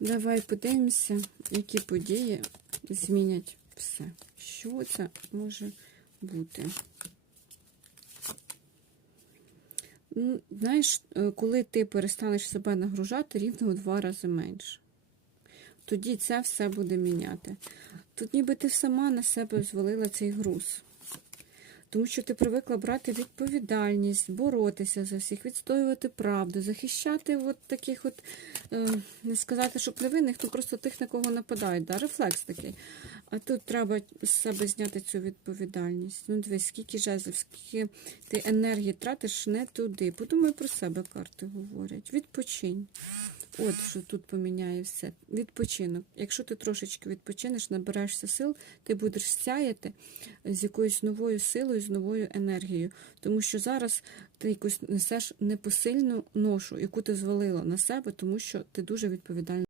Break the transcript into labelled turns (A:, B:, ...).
A: Давай подивимося, які події змінять все. Що це може бути? Ну, Знаєш, е, коли ти перестанеш себе нагружати рівно у два рази менше, тоді це все буде міняти. Тут ніби ти сама на себе звалила цей груз. Тому що ти привикла брати відповідальність, боротися за всіх, відстоювати правду, захищати от таких от, е, не сказати, щоб невинних, ну просто тих, на кого нападають. Да? Рефлекс такий. А тут треба з себе зняти цю відповідальність. Ну, дивись, скільки жезлів, скільки ти енергії тратиш не туди. Подумай про себе, карти говорять. Відпочинь. От що тут поміняє все. Відпочинок. Якщо ти трошечки відпочинеш, набираєшся сил, ти будеш сяяти з якоюсь новою силою, з новою енергією. Тому що зараз ти якусь несеш непосильну ношу, яку ти звалила на себе, тому що ти дуже відповідальна.